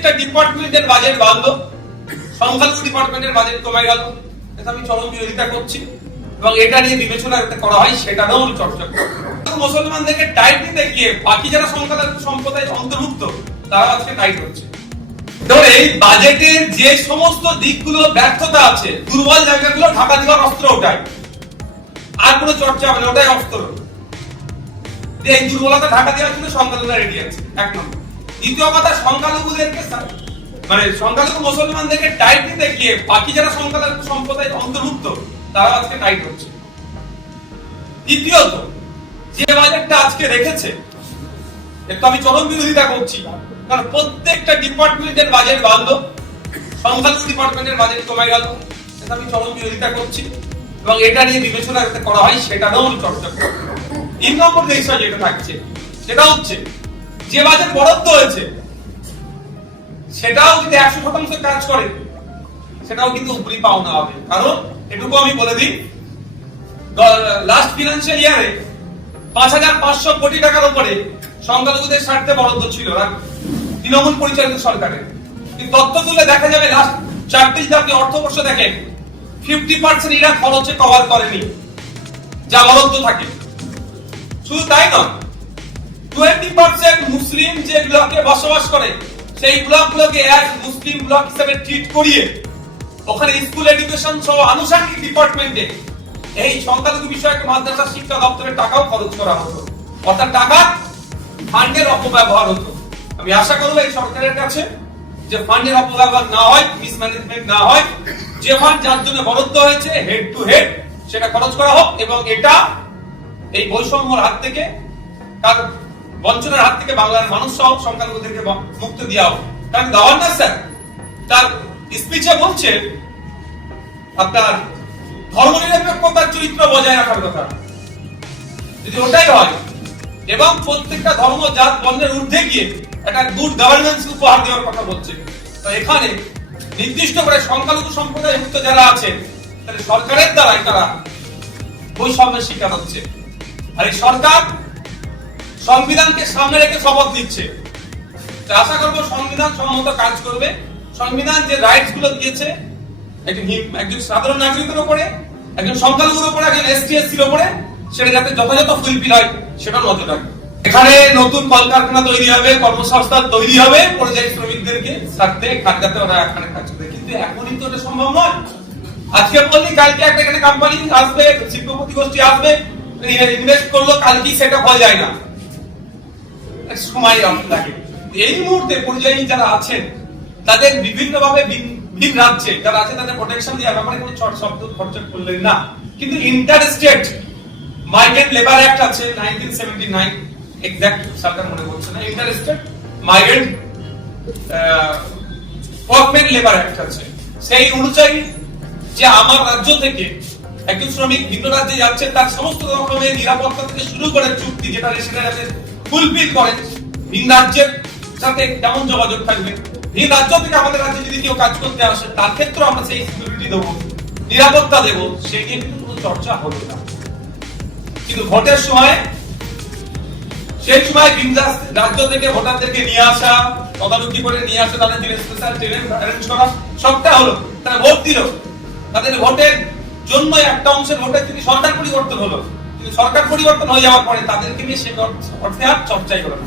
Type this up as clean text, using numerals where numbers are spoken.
প্রত্যেকটা ডিপার্টমেন্টের বাজেট বাড়লো, সংখ্যালঘু ডিপার্টমেন্টের বাজেট কমে গেল। এটা আমি চরম বিরোধিতা করছি এবং এটা নিয়ে বিবেচনা করা হয় সেটারও চর্চা করি। মুসলমানদেরকে টাইট দিতে গিয়ে বাকি যারা সংখ্যালঘু সম্প্রদায়ের অন্তর্ভুক্ত তারা আজকে টাইট হচ্ছে। ধরে এই বাজেটের যে সমস্ত দিকগুলো ব্যর্থতা আছে, দুর্বল জায়গাগুলো ঢাকা দেওয়ার অস্ত্র ওটাই, আর কোনো চর্চা হবে না, ওটাই অস্ত্র। এই দুর্বলতা ঢাকা দেওয়ার জন্য সংখ্যালঘুরা রেডি আছে, এক নম্বর। দ্বিতীয় কথা, সংখ্যালঘুদেরকে মানে সংখ্যালঘু মুসলমানদেরকে টাইট দিতে গিয়ে বাকি যারা সংখ্যালঘু সম্প্রদায়ের অন্তর্ভুক্ত তারা আজকে টাইট হচ্ছে। তৃতীয়ত, যে বাজেটটা আজকে রেখেছে একটু আমি চরম বিরোধিতা করছি, কারণ প্রত্যেকটা ডিপার্টমেন্টের বাজেট বাড়লো, সংখ্যালঘু ডিপার্টমেন্টের বাজেট কমে গেল। এটা আমি চরম বিরোধিতা করছি এবং এটা নিয়ে বিবেচনা করা হয় সেটারও চর্চা করি। 3 নম্বর যে বিষয় যেটা থাকছে সেটা হচ্ছে যে বাজেট বরাদ্দ হয়েছে সেটাও যদি 100% কাজ করে সেটাও কিন্তু উপরি পাওনা হবে। কারণ এটুকু আমি বলে দিই, লাস্ট ফিনান্সিয়াল ইয়ারে 5500 কোটি টাকার উপরে সংখ্যালঘুদের স্বার্থে বরাদ্দ ছিল তৃণমূল পরিচালিত সরকারের। কিন্তু তথ্য তুলে দেখা যাবে লাস্ট 4টি যদি আপনি অর্থবর্ষ দেখেন 50% এরা খরচে কভার করেনি যা বরাদ্দ থাকে। শুধু তাই নয়, 20% মুসলিম যে ব্লকে বসবাস করে সেই ব্লকগুলোকে এক মুসলিম ব্লক হিসেবে ট্রিট করিয়ে ওখানে স্কুল এডুকেশন সহ আনুষঙ্গিক ডিপার্টমেন্টে এই সংখ্যালঘু বিষয়ক মাদ্রাসা শিক্ষা দপ্তরের টাকাও খরচ করা হতো, অর্থাৎ টাকা ফান্ডের অপব্যবহার হতো। আমি আশা করব এই সরকারের কাছে যে ফান্ডের অপব্যবহার না হয়, মিসম্যানেজমেন্ট না হয়, যে ফান্ড যার জন্য বরাদ্দ হয়েছে হেড টু হেড সেটা খরচ করা হোক এবং এটা এই বৈষম্যের হাত থেকে, তার বঞ্চনার হাত থেকে বাংলার মানুষ সহ সংখ্যালঘুদেরকে মুক্তি দেওয়া হোক। কারণ গভর্নর স্যার তার স্পিচে বলছে আপনার ধর্মনিরপেক্ষতার চরিত্র বজায় রাখার কথা। যদি ওটাই হয় এবং প্রত্যেকটা ধর্ম জাত বর্ণের ঊর্ধ্বে গিয়ে একটা গুড গভর্নেন্স উপহার দেওয়ার কথা বলছে, তো এখানে নির্দিষ্ট করে সংখ্যালঘু সম্প্রদায়ভুক্ত যারা আছেন তাহলে সরকারের দ্বারাই তারা বৈষম্যের শিকার হচ্ছে। আর এই সরকার সংবিধানকে সামনে রেখে শপথ নিচ্ছে। আশা করব সংবিধান সম্মত কাজ করবে। সংবিধান যে রাইটস গুলো দিয়েছে একজন সাধারণ নাগরিকের উপরে, একজন সংখ্যালঘুর উপরে, একজন এসটি এসসির উপরে, সেটা যাতে যথাযথ ফুলফিল হয় সেটা নজর রাখবে। এখানে নতুন কলকারখানা তৈরি হবে, কর্মসংস্থান তৈরি হবে পরিযায়ী শ্রমিকদেরকে সাথে যাতে ওরা এখানে কাজ করে। কিন্তু এখনই তো এটা সম্ভব নয়। আজকে বললি কালকে একটা এখানে কোম্পানি আসবে, শিল্পপতি গোষ্ঠী আসবে, ইনভেস্ট করলো, কালকেই সেটা হয়ে যায় না, সময় লাগে। এই মুহূর্তে পরিযায়ী যারা আছেন তাদের বিভিন্ন ভাবে ভিন রাজ্যে যারা আছে তাদের প্রোটেকশন দেওয়ার ব্যাপারে কোনো শব্দ খরচা করলেন না। কিন্তু inter state migrant labour act আছে 1979, এক্সাক্ট সরকার মনে করছে না, inter state migrant workman labour act আছে। সেই অনুযায়ী যে আমার রাজ্য থেকে একজন শ্রমিক ভিন্ন রাজ্যে যাচ্ছে তার সমস্ত রকমের নিরাপত্তা থেকে শুরু করে চুক্তি যেটা রেসিডেন্ট ফুলফিল করে, ভিন রাজ্যের সাথে কেমন যোগাযোগ থাকবে, ভিন রাজ্য থেকে আমাদের রাজ্যে যদি কেউ কাজ করতে আসে তার ক্ষেত্রে আমরা সেই সিকিউরিটি দেবো, নিরাপত্তা দেবো, সেই নিয়ে কিন্তু কোনো চর্চা হবে না। কিন্তু ভোটের সময় সেই সময় ভিন রাজ্য থেকে ভোটারদেরকে নিয়ে আসা, তদারকি করে নিয়ে আসা, তাদের জন্য স্পেশাল ট্রেন অ্যারেঞ্জ করা, সবটা হলো। তারা ভোট দিল, তাদের ভোটের জন্য একটা অংশের ভোটের যদি সরকার পরিবর্তন হলো, কিন্তু সরকার পরিবর্তন হয়ে যাওয়ার পরে তাদেরকে নিয়ে সে অর্থে আর চর্চাই হলো না।